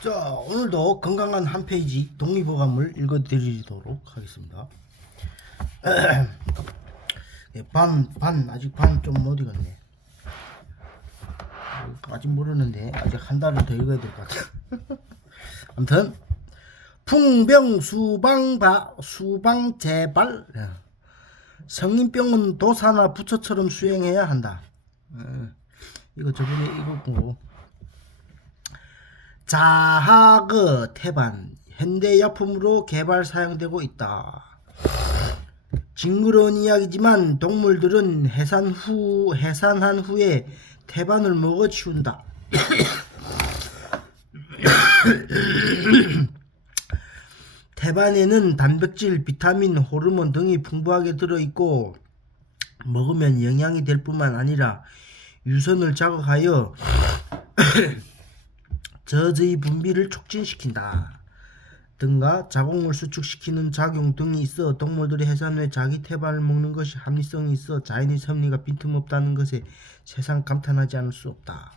자, 오늘도 건강한 한 페이지 독립어감을 읽어드리도록 하겠습니다. 아직 반 좀 못 읽었네. 아직 모르는데, 아직 한 달을 더 읽어야 될 것 같아. 아무튼, 수방제발. 성인병은 도사나 부처처럼 수행해야 한다. 이거 저번에 읽었고. 자하그 태반 현대약품으로 개발 사용되고 있다. 징그러운 이야기지만 동물들은 해산한 후에 태반을 먹어 치운다. 태반에는 단백질, 비타민, 호르몬 등이 풍부하게 들어있고 먹으면 영양이 될 뿐만 아니라 유선을 자극하여 저저의 분비를 촉진시킨다 등과 자궁을 수축시키는 작용 등이 있어 동물들이 해산 후에 자기 태반을 먹는 것이 합리성이 있어 자연의 섭리가 빈틈없다는 것에 세상 감탄하지 않을 수 없다.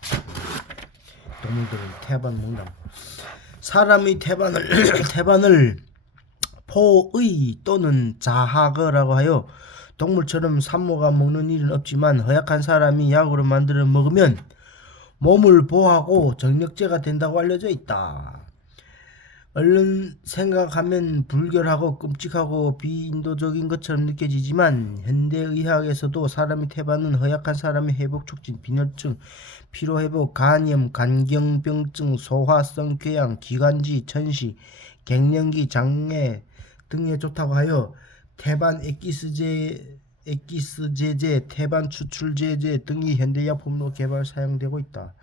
동물들은 태반을 먹는다. 사람의 태반을 포의 또는 자하거라고 하여 동물처럼 산모가 먹는 일은 없지만 허약한 사람이 약으로 만들어 먹으면 몸을 보호하고 정력제가 된다고 알려져 있다. 얼른 생각하면 불결하고 끔찍하고 비인도적인 것처럼 느껴지지만 현대의학에서도 사람의 태반은 허약한 사람의 회복 촉진, 빈혈증, 피로회복, 간염, 간경병증, 소화성 궤양, 기관지, 천시, 갱년기 장애 등에 좋다고 하여 태반 액기스제제, 태반 추출제제 등이 현대약품으로 개발 사용되고 있다.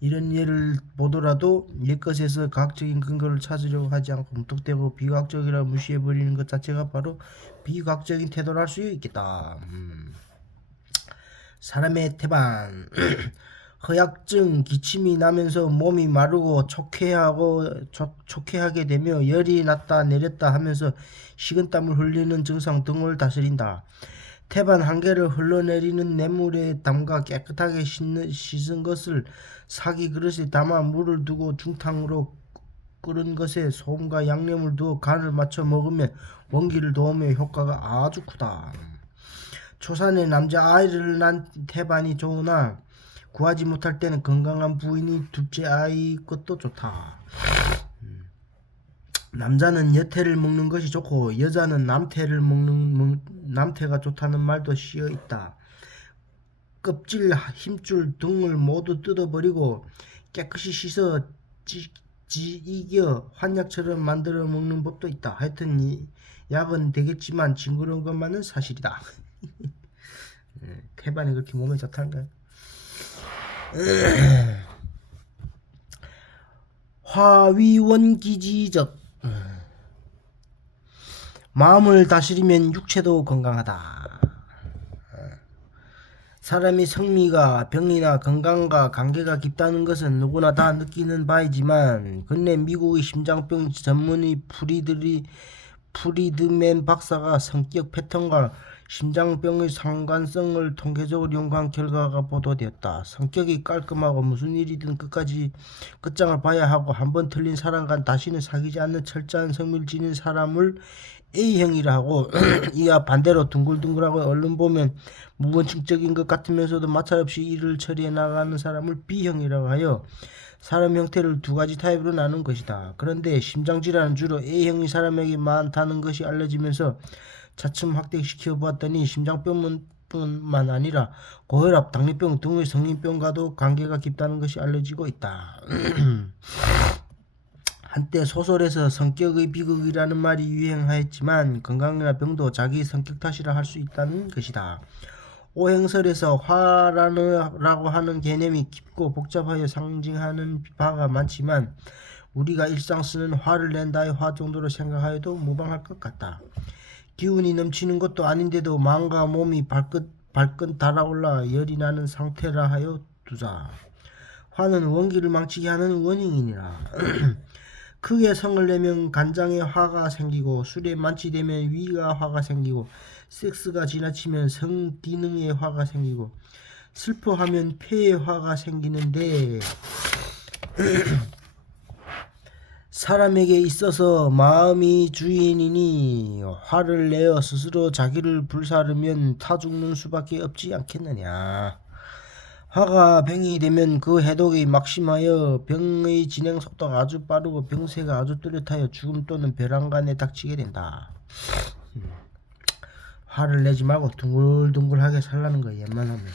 이런 예를 보더라도 옛것에서 과학적인 근거를 찾으려고 하지 않고 무턱대고 비과학적이라 무시해버리는 것 자체가 바로 비과학적인 태도를 할 수 있겠다. 사람의 태반 허약증, 기침이 나면서 몸이 마르고 촉회하게 되며 열이 났다 내렸다 하면서 식은땀을 흘리는 증상 등을 다스린다. 태반 한 개를 흘러내리는 냇물에 담가 깨끗하게 씻은 것을 사기 그릇에 담아 물을 두고 중탕으로 끓은 것에 소금과 양념을 두어 간을 맞춰 먹으면 원기를 도우며 효과가 아주 크다. 초산에 남자 아이를 낳은 태반이 좋으나 구하지 못할 때는 건강한 부인이 둘째 아이 것도 좋다. 남자는 여태를 먹는 것이 좋고 여자는 남태를 먹는 남태가 좋다는 말도 씌어 있다. 껍질, 힘줄 등을 모두 뜯어버리고 깨끗이 씻어 이겨 환약처럼 만들어 먹는 법도 있다. 하여튼 이 약은 되겠지만 징그러운 것만은 사실이다. 태반이 그렇게 몸에 좋다는 거야. 화위원기지적 마음을 다스리면 육체도 건강하다. 사람의 성미가 병이나 건강과 관계가 깊다는 것은 누구나 다 느끼는 바이지만 근래 미국의 심장병 전문의 프리드맨 박사가 성격 패턴과 심장병의 상관성을 통계적으로 연구한 결과가 보도되었다. 성격이 깔끔하고 무슨 일이든 끝장을 봐야 하고 한번 틀린 사람과 다시는 사귀지 않는 철저한 성미를 지닌 사람을 A형이라 하고 이와 반대로 둥글둥글하고 얼른 보면 무원칙적인 것 같으면서도 마찰없이 일을 처리해 나가는 사람을 B형이라고 하여 사람 형태를 두 가지 타입으로 나눈 것이다. 그런데 심장질환은 주로 A형의 사람에게 많다는 것이 알려지면서 차츰 확대시켜 보았더니 심장병뿐만 아니라 고혈압, 당뇨병 등의 성인병과도 관계가 깊다는 것이 알려지고 있다. 한때 소설에서 성격의 비극이라는 말이 유행하였지만 건강이나 병도 자기 성격 탓이라 할 수 있다는 것이다. 오행설에서 화라고 하는 개념이 깊고 복잡하여 상징하는 바가 많지만 우리가 일상 쓰는 화를 낸다의 화 정도로 생각하여도 무방할 것 같다. 기운이 넘치는 것도 아닌데도 마음과 몸이 발끈 달아올라 열이 나는 상태라 하여 두자. 화는 원기를 망치게 하는 원인이니라. 크게 성을 내면 간장에 화가 생기고 술에 만취되면 위가 화가 생기고 섹스가 지나치면 성기능에 화가 생기고 슬퍼하면 폐에 화가 생기는데 사람에게 있어서 마음이 주인이니 화를 내어 스스로 자기를 불사르면 타 죽는 수밖에 없지 않겠느냐. 화가 병이 되면 그 해독이 막심하여 병의 진행 속도가 아주 빠르고 병세가 아주 뚜렷하여 죽음 또는 벼랑간에 닥치게 된다. 화를 내지 말고 둥글둥글하게 살라는 거 웬만하면.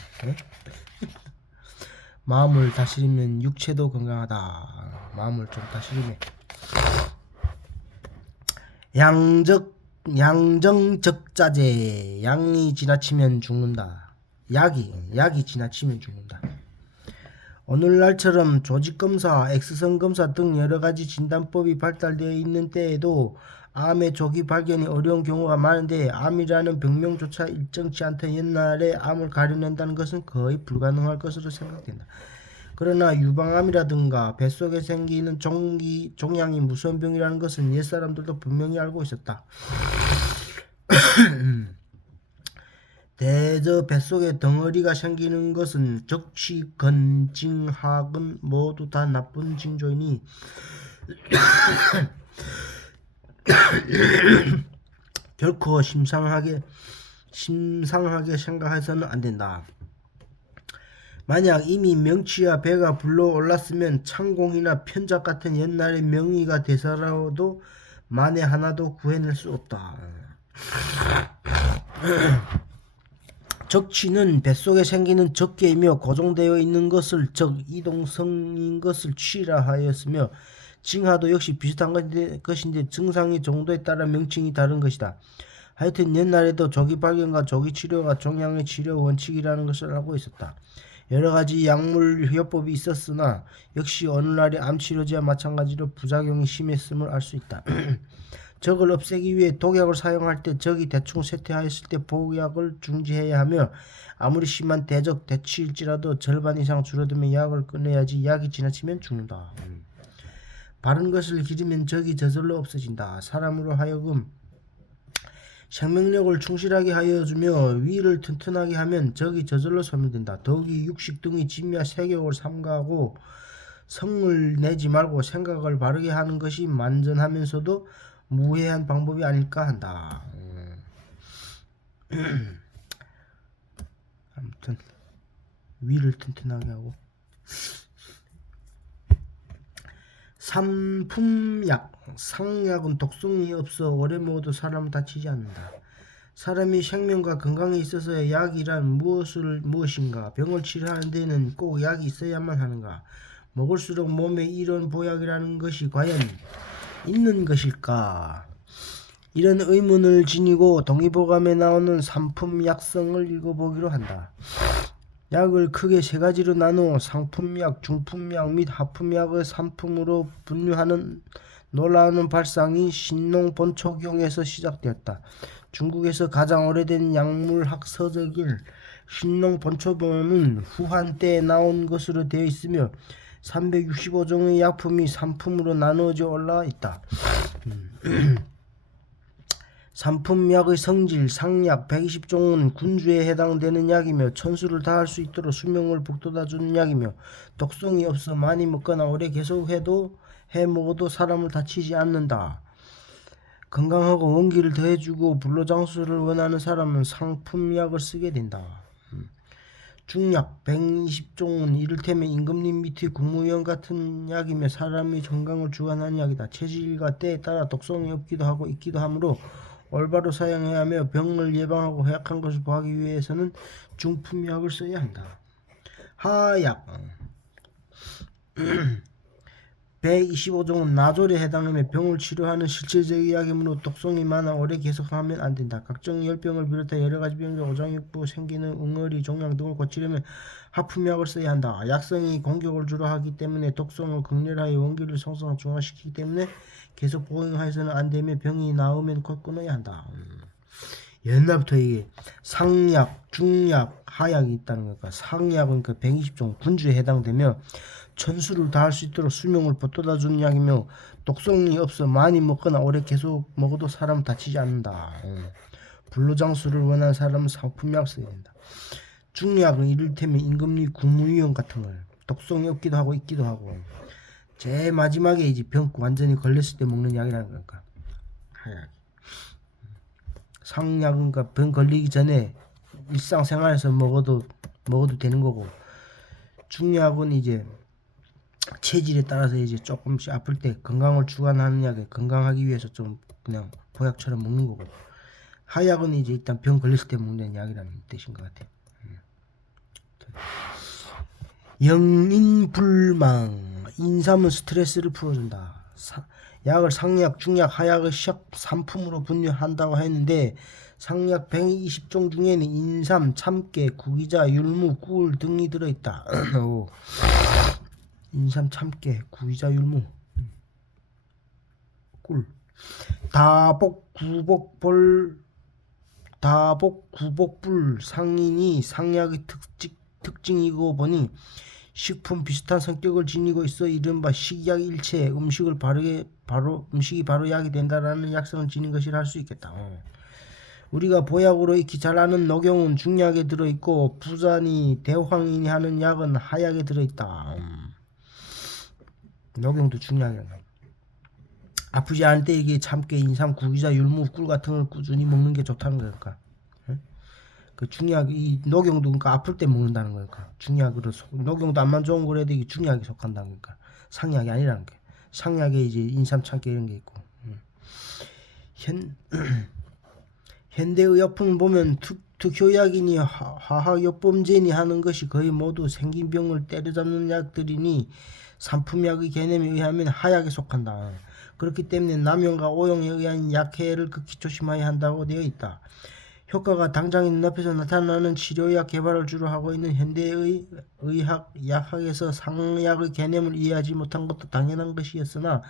마음을 다스리면 육체도 건강하다. 마음을 좀 다스리면. 양정적자제. 양이 지나치면 죽는다. 약이 지나치면 죽는다. 오늘날처럼 조직검사, X선검사 등 여러가지 진단법이 발달되어 있는 때에도 암의 조기 발견이 어려운 경우가 많은데 암이라는 병명조차 일정치 않던 옛날에 암을 가려낸다는 것은 거의 불가능할 것으로 생각된다. 그러나 유방암이라든가 뱃속에 생기는 종양이 무서운 병이라는 것은 옛사람들도 분명히 알고 있었다. 대저 뱃속에 덩어리가 생기는 것은 적취, 건징, 하근 모두 다 나쁜 징조이니 결코 심상하게 생각해서는 안 된다. 만약 이미 명치와 배가 불러올랐으면 창공이나 편작 같은 옛날의 명의가 되서라도 만에 하나도 구해낼 수 없다. 적취는 뱃속에 생기는 적계이며 고정되어 있는 것을 이동성인 것을 취라 하였으며 징하도 역시 비슷한 것인데 증상의 정도에 따라 명칭이 다른 것이다. 하여튼 옛날에도 조기 발견과 조기 치료가 종양의 치료 원칙이라는 것을 알고 있었다. 여러가지 약물 효법이 있었으나 역시 오늘날의 암치료제와 마찬가지로 부작용이 심했음을 알 수 있다. 적을 없애기 위해 독약을 사용할 때 적이 대충 쇠퇴하였을 때 보약을 중지해야 하며 아무리 심한 대적 대치일지라도 절반 이상 줄어들면 약을 끊어야지 약이 지나치면 죽는다. 바른 것을 기르면 적이 저절로 없어진다. 사람으로 하여금 생명력을 충실하게 하여주며 위를 튼튼하게 하면 적이 저절로 소멸된다. 더욱이 육식 등의 짐야 세격을 삼가하고 성을 내지 말고 생각을 바르게 하는 것이 만전하면서도 무해한 방법이 아닐까 한다. 아무튼 위를 튼튼하게 하고. 삼품약. 상약은 독성이 없어 오래 먹어도 사람을 다치지 않는다. 사람이 생명과 건강에 있어서 약이란 무엇인가? 병을 치료하는 데는 꼭 약이 있어야만 하는가? 먹을수록 몸에 이런 보약이라는 것이 과연 있는 것일까? 이런 의문을 지니고 동의보감에 나오는 삼품약성을 읽어보기로 한다. 약을 크게 세 가지로 나누어 상품약, 중품약 및 하품약의 삼품으로 분류하는 놀라운 발상이 신농본초경에서 시작되었다. 중국에서 가장 오래된 약물학 서적인 신농본초경은 후한 때에 나온 것으로 되어 있으며 365종의 약품이 삼품으로 나누어져 올라 있다. 삼품약의 성질, 상약 120종은 군주에 해당되는 약이며 천수를 다할 수 있도록 수명을 북돋아주는 약이며 독성이 없어 많이 먹거나 오래 계속 먹어도 사람을 다치지 않는다. 건강하고 원기를 더해주고 불로장수를 원하는 사람은 상품약을 쓰게 된다. 중약 120종은 이를테면 임금님 밑의 국무위원 같은 약이며 사람의 건강을 주관하는 약이다. 체질과 때에 따라 독성이 없기도 하고 있기도 하므로 올바로 사용해야 하며 병을 예방하고 해약한 것을 보하기 위해서는 중품약을 써야 한다. 하약 125종은 나졸에 해당하며 병을 치료하는 실질적인 약이므로 독성이 많아 오래 계속하면 안 된다. 각종 열병을 비롯해 여러가지 병적 오장육부 생기는 응어리, 종양 등을 고치려면 하품약을 써야 한다. 약성이 공격을 주로 하기 때문에 독성을 극렬하여 원기를 성상 중화시키기 때문에 계속 복용하여서는 안 되며 병이 나으면 곧 끊어야 한다. 옛날부터 이게 상약, 중약, 하약이 있다는 거니까 상약은 그 120종 군주에 해당되며 천수를 다할 수 있도록 수명을 보태다주는 약이며 독성이 없어 많이 먹거나 오래 계속 먹어도 사람 다치지 않는다. 불로장수를 원하는 사람은 상품약 써야 된다. 중약은 이를테면 임금님 국무위원 같은 걸 독성이 없기도 하고 있기도 하고 제일 마지막에 이제 병 완전히 걸렸을 때 먹는 약이라는 거니까. 하약. 상약은 그러니까 병 걸리기 전에 일상생활에서 먹어도 되는 거고, 중약은 이제 체질에 따라서 이제 조금씩 아플 때 건강을 주관하는 약에 건강하기 위해서 좀 그냥 보약처럼 먹는 거고, 하약은 이제 일단 병 걸렸을 때 먹는 약이라는 뜻인 것 같아요. 영인불망. 인삼은 스트레스를 풀어준다. 약을 상약, 중약, 하약을 시약 3품으로 분류한다고 했는데 상약 120종 중에는 인삼, 참깨, 구기자, 율무, 꿀 등이 들어있다. 인삼, 참깨, 구기자, 율무, 꿀. 다복, 구복불 상인이 상약의 특징이고 보니 식품 비슷한 성격을 지니고 있어 이른바 식약 일체, 음식이 바로 약이 된다라는 약성을 지닌 것이라 할 수 있겠다. 우리가 보약으로 익히 잘 아는 녹용은 중약에 들어있고 부산이 대황인이 하는 약은 하약에 들어있다. 녹용도 중약이야. 아프지 않을 때 이게 참깨, 인삼, 구기자, 율무, 꿀 같은 걸 꾸준히 먹는 게 좋다는 거니까. 그 중약, 이 녹용도 그러니까 아플 때 먹는다는 거니까. 중약으로 녹용도 안만 좋은 거라도 이게 중약에 속한다는 거니까. 상약이 아니라는 게. 상약에 이제 인삼, 참깨 이런 게 있고. 현대의약품 보면 특효약이니 화학요법제니 하는 것이 거의 모두 생긴 병을 때려잡는 약들이니 상품약의 개념에 의하면 하약에 속한다. 그렇기 때문에 남용과 오용에 의한 약해를 극히 조심해야 한다고 되어 있다. 효과가 당장 눈앞에서 나타나는 치료약 개발을 주로 하고 있는 현대의 약학에서 상약의 개념을 이해하지 못한 것도 당연한 것이었으나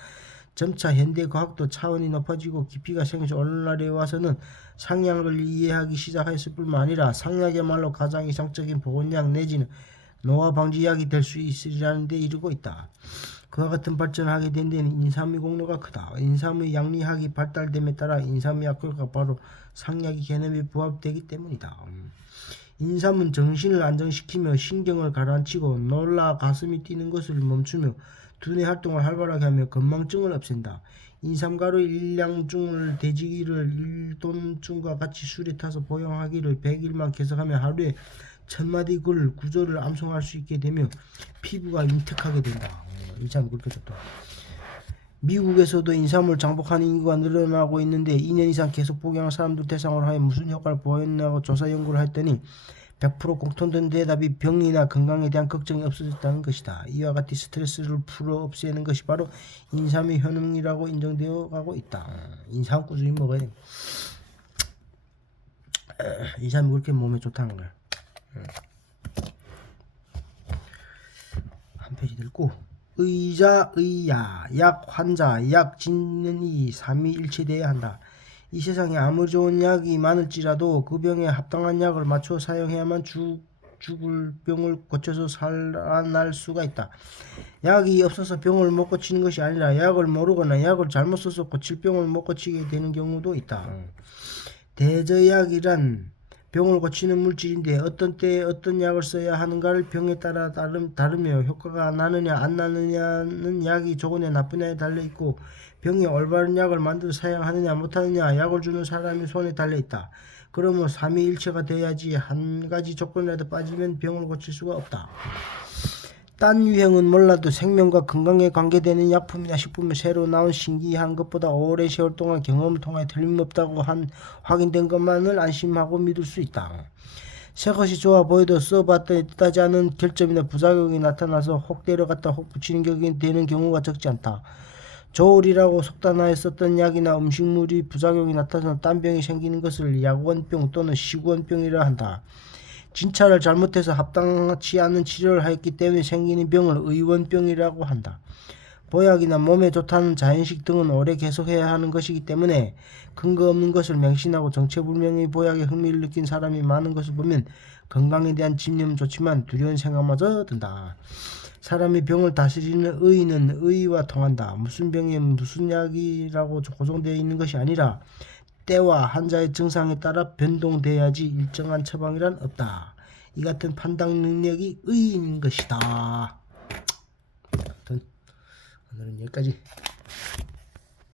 점차 현대과학도 차원이 높아지고 깊이가 생겨서 오늘날에 와서는 상약을 이해하기 시작했을 뿐만 아니라 상약이야말로 가장 이상적인 보건약 내지는 노화방지약이 될 수 있으리라는 데 이르고 있다. 그와 같은 발전을 하게 된 데는 인삼의 공로가 크다. 인삼의 양리학이 발달됨에 따라 인삼의 약효가 바로 상약의 개념에 부합되기 때문이다. 인삼은 정신을 안정시키며 신경을 가라앉히고 놀라 가슴이 뛰는 것을 멈추며 두뇌 활동을 활발하게 하며 건망증을 없앤다. 인삼가루 일량중을 대지기를 일돈중과 같이 술에 타서 복용하기를 100일만 계속하며 하루에 1000마디 글 구조를 암송할 수 있게 되며 피부가 윤택하게 된다. 인삼이 그렇게 좋다. 미국에서도 인삼을 장복하는 인구가 늘어나고 있는데 2년 이상 계속 복용한 사람들 대상으로 하여 무슨 효과를 보였냐고 조사 연구를 했더니 100% 공통된 대답이 병이나 건강에 대한 걱정이 없어졌다는 것이다. 이와 같이 스트레스를 풀어 없애는 것이 바로 인삼의 효능이라고 인정되어 가고 있다. 인삼 꾸준히 먹어야 돼. 인삼이 그렇게 몸에 좋다는 거야. 한 페이지 읽고 의자, 의야, 약, 환자, 약, 짓는 이 삼위일체되어야 한다. 이 세상에 아무리 좋은 약이 많을지라도 그 병에 합당한 약을 맞춰 사용해야만 죽을 병을 고쳐서 살아날 수가 있다. 약이 없어서 병을 못 고치는 것이 아니라 약을 모르거나 약을 잘못 써서 고칠 병을 못 고치게 되는 경우도 있다. 대저약이란 병을 고치는 물질인데 어떤 때에 어떤 약을 써야 하는가를 병에 따라 다르며 효과가 나느냐 안 나느냐는 약이 좋으냐 나쁘냐에 달려있고 병에 올바른 약을 만들어 사용하느냐 못하느냐 약을 주는 사람의 손에 달려있다. 그러면 삼위일체가 돼야지 한 가지 조건이라도 빠지면 병을 고칠 수가 없다. 딴 유형은 몰라도 생명과 건강에 관계되는 약품이나 식품이 새로 나온 신기한 것보다 오랜 세월 동안 경험을 통해 틀림없다고 확인된 것만을 안심하고 믿을 수 있다. 새것이 좋아 보여도 써봤더니 뜻하지 않은 결점이나 부작용이 나타나서 혹 데려갔다 혹 붙이는 격이 되는 경우가 적지 않다. 조울이라고 속단하에 썼던 약이나 음식물이 부작용이 나타나서 딴 병이 생기는 것을 약원병 또는 식원병이라 한다. 진찰을 잘못해서 합당치 않은 치료를 하였기 때문에 생기는 병을 의원병이라고 한다. 보약이나 몸에 좋다는 자연식 등은 오래 계속해야 하는 것이기 때문에 근거 없는 것을 맹신하고 정체불명의 보약에 흥미를 느낀 사람이 많은 것을 보면 건강에 대한 집념은 좋지만 두려운 생각마저 든다. 사람이 병을 다스리는 의는 의와 통한다. 무슨 병에 무슨 약이라고 고정되어 있는 것이 아니라 때와 환자의 증상에 따라 변동돼야지 일정한 처방이란 없다. 이 같은 판단 능력이 의인 것이다. 오늘은 여기까지.